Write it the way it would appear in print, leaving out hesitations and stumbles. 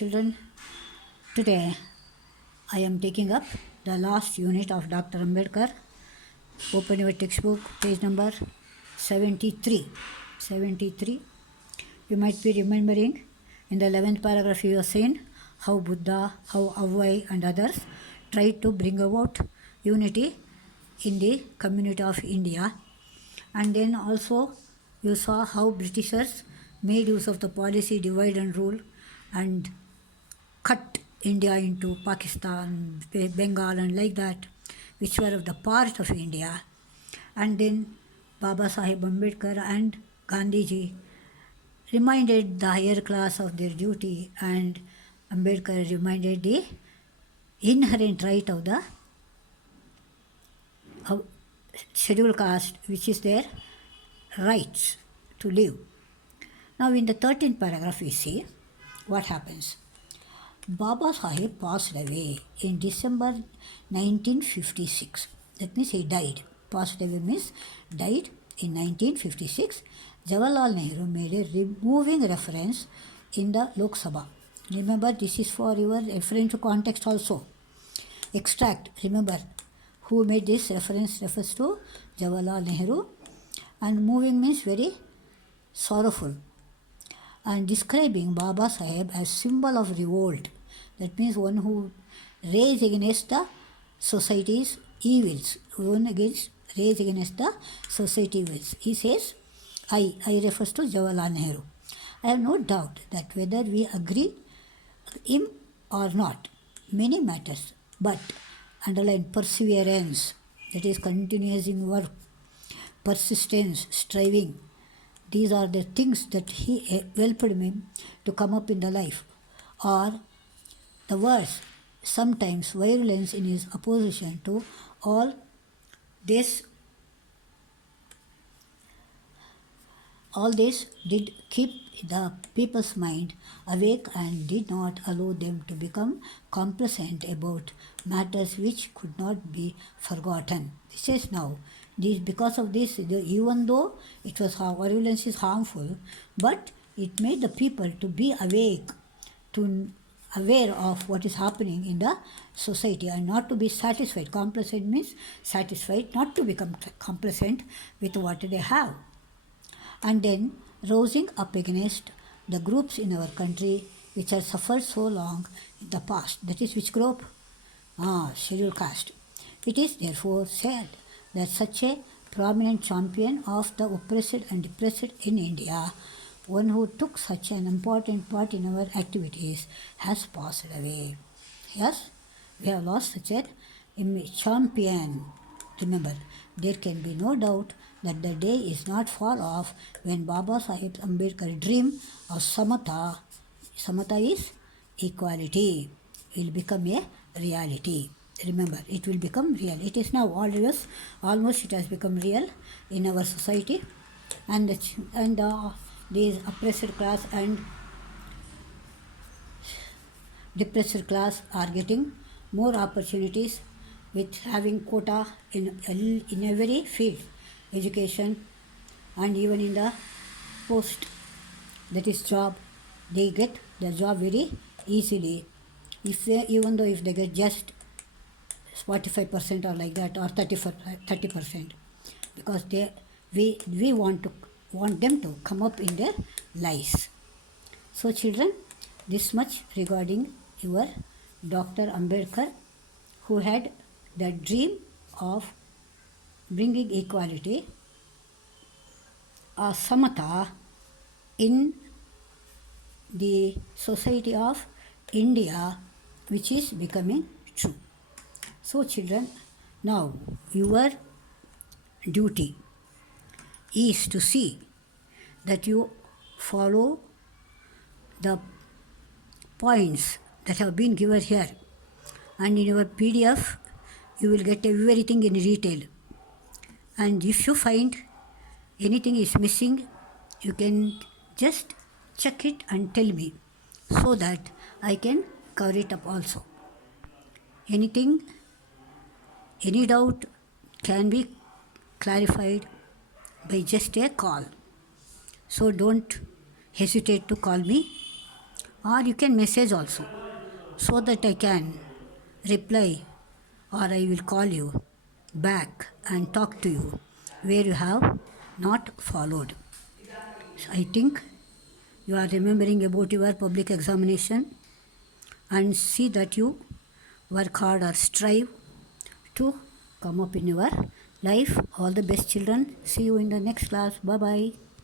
Children, today I am taking up the last unit of Dr. Ambedkar. Open your textbook, page number 73. 73. You might be remembering in the 11th paragraph you have seen how Buddha, how Avai and others tried to bring about unity in the community of India. And then also you saw how Britishers made use of the policy divide and rule and cut India into Pakistan, Bengal and like that, which were of the part of India. And then Baba Sahib Ambedkar and Gandhiji reminded the higher class of their duty, and Ambedkar reminded the inherent right of the scheduled caste, which is their rights to live. Now in the 13th paragraph we see what happens. Baba Sahib passed away in December 1956. That means he died. Passed away means died in 1956. Jawaharlal Nehru made a moving reference in the Lok Sabha. Remember, this is for your reference to context also. Extract, remember, who made this reference refers to Jawaharlal Nehru. And moving means very sorrowful. And describing Baba Sahib as symbol of revolt. That means one who raised against the society's evils. One raised against the society evils. He says, I refers to Jawaharlal Nehru. I have no doubt that whether we agree him or not, many matters, but underline perseverance, that is continuous in work, persistence, striving. These are the things that he helped me to come up in the life. Or the words, sometimes violence in his opposition to all this did keep the people's mind awake and did not allow them to become complacent about matters which could not be forgotten. He says now, because of this, even though it was violence is harmful, but it made the people to be awake, to aware of what is happening in the society and not to be satisfied. Complacent means satisfied, not to become complacent with what they have. And then rising up against the groups in our country which have suffered so long in the past. That is which group? Scheduled caste. It is therefore said that such a prominent champion of the oppressed and depressed in India, one who took such an important part in our activities, has passed away. Yes, we have lost such a champion. Remember, there can be no doubt that the day is not far off when Baba Sahib Ambedkar dream of Samata is equality, will become a reality. Remember, it will become real. It is now almost it has become real in our society, and these oppressed class and depressed class are getting more opportunities with having quota in every field, education and even in the post, that is job. They get the job very easily, even though if they get just 45% or like that, or 30%, because we want them to come up in their lives. So children, this much regarding your Dr. Ambedkar, who had the dream of bringing equality or samata in the society of India, which is becoming true. So children, now your duty is to see that you follow the points that have been given here, and in your PDF you will get everything in detail. And if you find anything is missing, you can just check it and tell me, so that I can cover it up also. Any doubt can be clarified by just a call. So don't hesitate to call me or you can message also, so that I can reply, or I will call you back and talk to you where you have not followed. So I think you are remembering about your public examination, and see that you work hard or strive to come up in your life. All the best, children. See you in the next class. Bye bye.